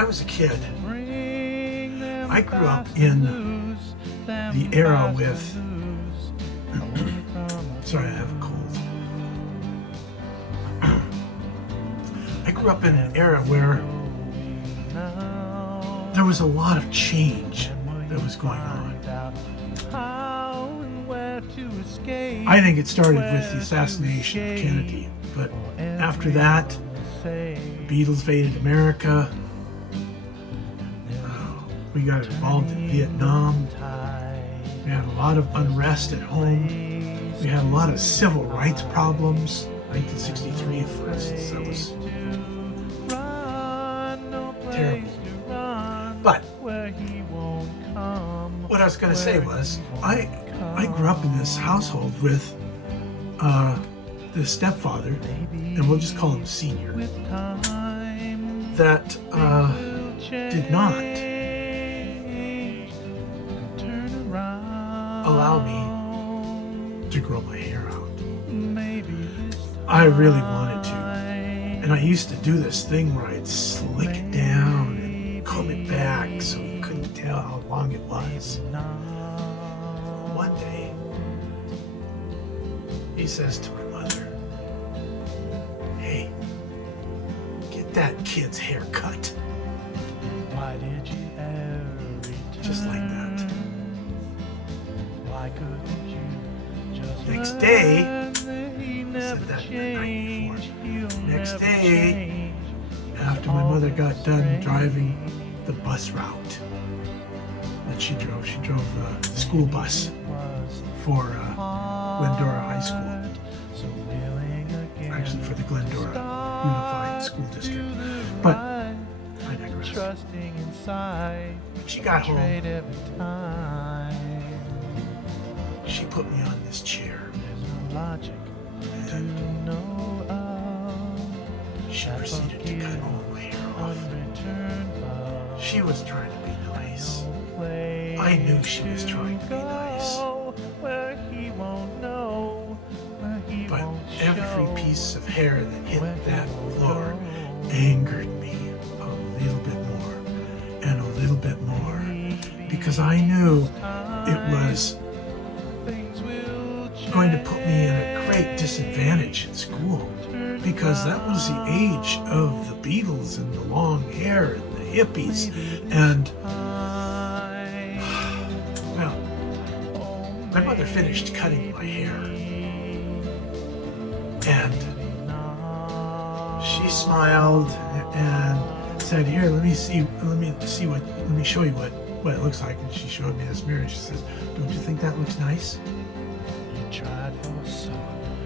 I was a kid, I grew up in the era with, sorry, I have a cold. I grew up in an era where there was a lot of change that was going on. I think it started with the assassination of Kennedy, but after that, the Beatles invaded America. We got involved in Vietnam. We had a lot of unrest at home. We had a lot of civil rights problems. 1963, for instance, that was terrible. But what I was going to say was, I grew up in this household with the stepfather, and we'll just call him Senior, that did not allow me to grow my hair out. I really wanted to, and I used to do this thing where I'd slick it down and comb it back so you couldn't tell how long it was. One day, he says to my mother, "Hey, get that kid's hair cut." Why did you ever Just like that. Why couldn't you just Next day, I said that the night before. Next day, after my mother got done driving the bus route that she drove the school bus for Glendora High School. Actually, for the Glendora Unified School District. But I digress. When she got home, she put me on this chair. And she proceeded to cut all my hair off. She was trying to be nice. I knew she was trying to be nice. But every piece of hair that hit that floor angered me a little bit more and a little bit more, because I knew it was going to put me in a great disadvantage at school, because that was the age of the Beatles and the long hair and the hippies, and well, my mother finished cutting my hair, and she smiled and said, "Here, let me show you what it looks like." And she showed me this mirror. She says, "Don't you think that looks nice?"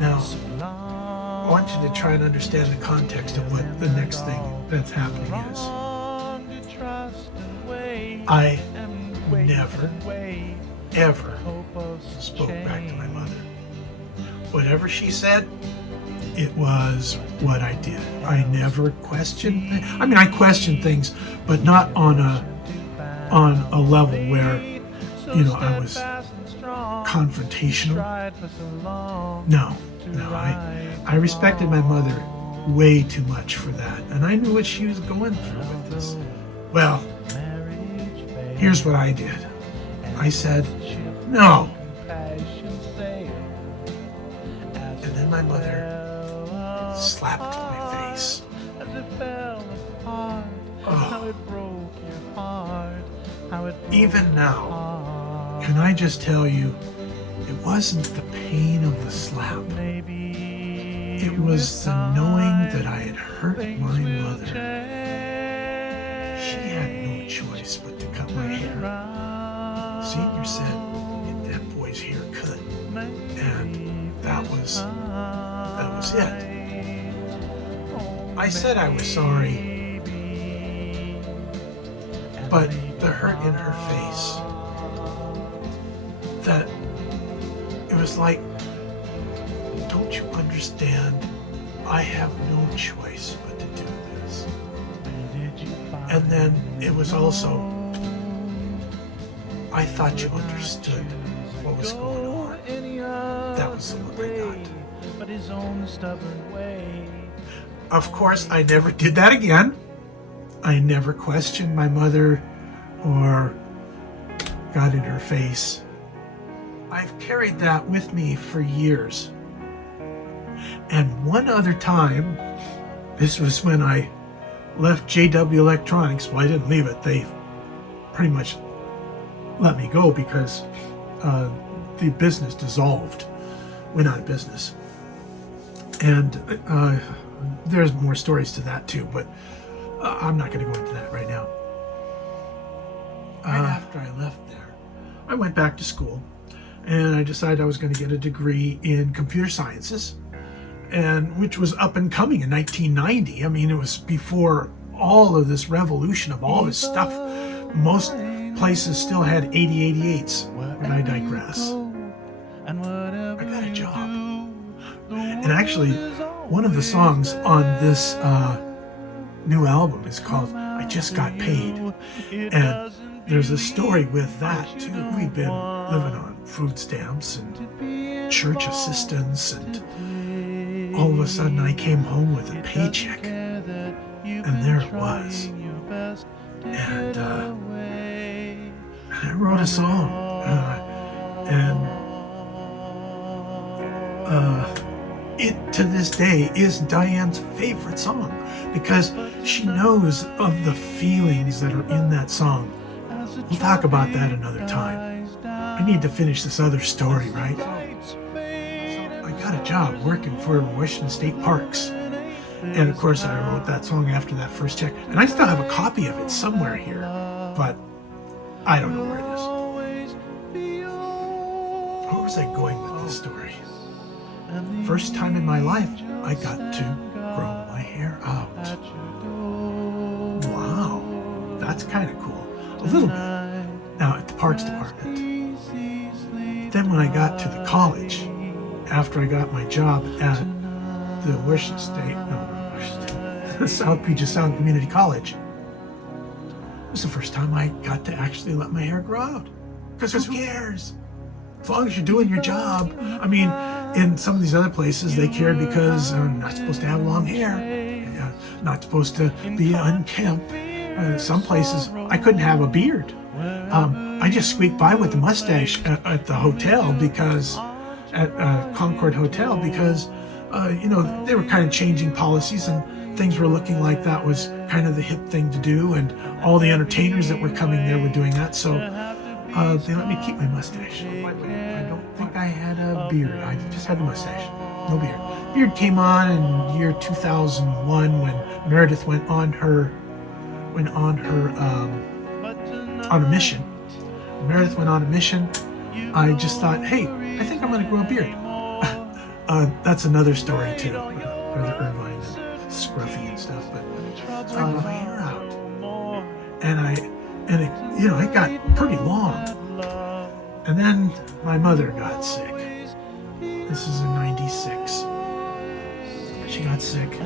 Now, I want you to try and understand the context of what the next thing that's happening is. I never, ever spoke back to my mother. Whatever she said, it was what I did. I never questioned things. I mean, I questioned things, but not on a level where, I was confrontational. No, I respected my mother way too much for that, and I knew what she was going through with this. Well, here's what I did. I said, "No." And then my mother slapped my face. Oh. Even now, can I just tell you, it wasn't the pain of the slap. It was the knowing that I had hurt my mother. She had no choice but to cut my hair. Senior said, "Get that boy's hair cut." And that was it. I said I was sorry, but the hurt in her face, that it was like, "Don't you understand? I have no choice but to do this." And then it was also, "I thought you understood what was going on." That was the look I got. But his own stubborn way. Of course, I never did that again. I never questioned my mother or got in her face. I've carried that with me for years. And one other time, this was when I left JW Electronics. Well, I didn't leave it. They pretty much let me go because the business dissolved, went out of business. And there's more stories to that too, but I'm not going to go into that right now. Right after I left there, I went back to school and I decided I was going to get a degree in computer sciences, and which was up and coming in 1990. I mean, it was before all of this revolution of all this stuff. Most places still had 8088s, but I digress. I got a job. And actually, one of the songs on this new album is called I Just Got Paid. And there's a story with that too. We'd been living on food stamps and church assistance, and all of a sudden I came home with a paycheck, and there it was. And I wrote a song, it to this day is Diane's favorite song because she knows of the feelings that are in that song. We'll talk about that another time. I need to finish this other story, right? So I got a job working for Washington State Parks. And of course I wrote that song after that first check. And I still have a copy of it somewhere here, but I don't know where it is. Where was I going with this story? First time in my life, I got to grow my hair out. Wow, that's kind of cool. A little bit. Now, at the Parks Department. Then when I got to the college, after I got my job at the Washington State, South Puget Sound Community College, it was the first time I got to actually let my hair grow out. Because who cares? As long as you're doing your job. I mean, in some of these other places, they cared because I'm not supposed to have long hair, not supposed to be unkempt. Some places, I couldn't have a beard. I just squeaked by with the mustache at the hotel because, at Concord Hotel, because, they were kind of changing policies and things were looking like that was kind of the hip thing to do, and all the entertainers that were coming there were doing that, so they let me keep my mustache. I don't think I had a beard. I just had the mustache, no beard. Beard came on in year 2001 when Meredith went on a mission. Meredith went on a mission. I just thought, hey, I think I'm going to grow a beard. That's another story too. Brother Irvine and Scruffy and stuff. But so I grew my hair out, and it got pretty long. And then my mother got sick. This is in '96. She got sick,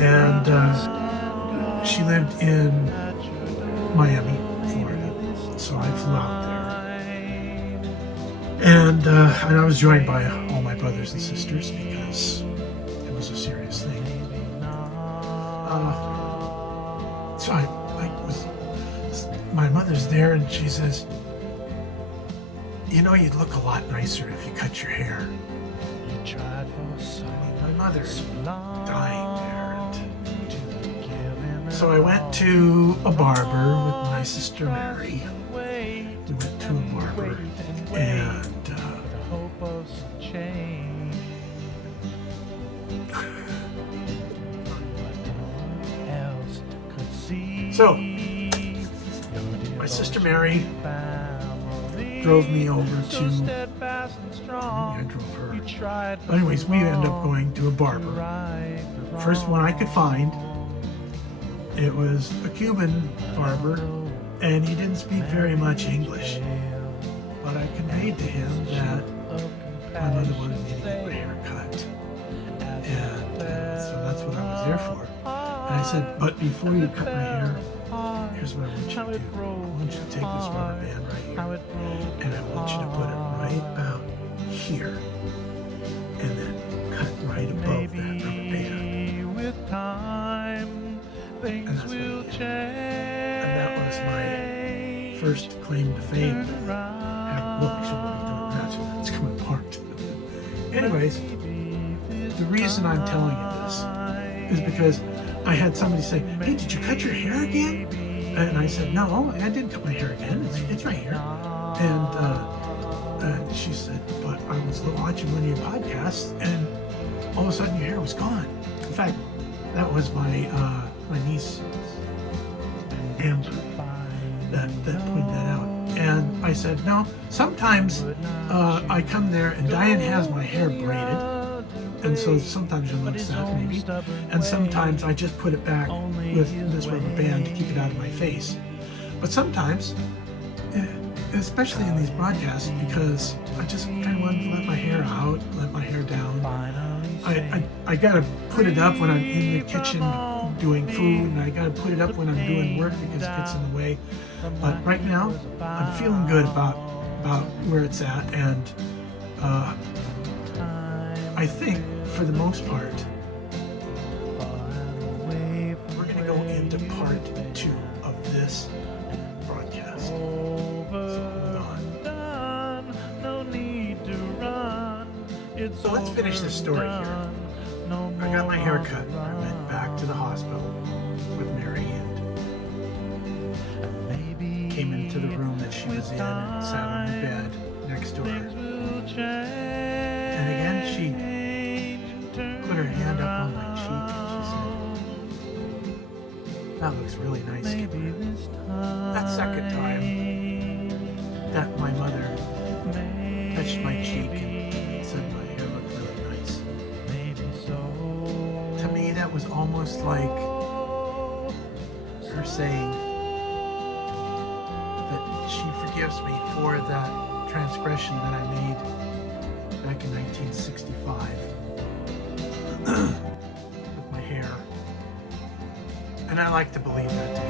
and she lived in Miami, Florida. So I flew out there, and I was joined by all my brothers and sisters because it was a serious thing. So my mother's there, and she says, you'd look a lot nicer if you cut your hair. My mother's dying there. So I went to a barber with my sister Mary. We went to a barber, and so my sister Mary drove me over to, maybe I drove her. But anyways, we ended up going to a barber. First one I could find. It was a Cuban barber, and he didn't speak very much English. But I conveyed to him that my mother wanted me to get my hair cut. And so that's what I was there for. And I said, but before you cut my hair, here's what I want you to do. I want you to take this rubber band right here, and I want you to put it right about here, and then cut right above that rubber band. And that's what again. And that was my first claim to fame. Look, I shouldn't be doing that. It's coming apart. Anyways, the reason I'm telling you this is because I had somebody say, "Hey, did you cut your hair again?" And I said, "No, I didn't cut my hair again. It's right here." And she said, "But I was watching one of your podcasts, and all of a sudden your hair was gone." In fact, that was my niece, Amber, that pointed that out. And I said, "No, sometimes I come there and Diane has my hair braided, and so sometimes you'll notice that maybe, and sometimes I just put it back with this rubber band to keep it out of my face. But sometimes, especially in these broadcasts, because I just kind of wanted to let my hair out, let my hair down. I gotta put it up when I'm in the kitchen doing food, and I gotta put it up when I'm doing work because it gets in the way. But right now, I'm feeling good about where it's at, and I think for the most part, we're gonna go into part 2 of this broadcast. So hold on. So let's finish this story here. I got my hair cut. I went back to the hospital with Mary and came into the room that she was in and sat on her bed next to her. And again, she put her hand up on my cheek and she said, "That looks really nice, Skipper." That second time that my mother touched my cheek and said my hair looked really nice. To me, that was almost like her saying that she forgives me for that transgression that I made back in 1965 with my hair. And I like to believe that to be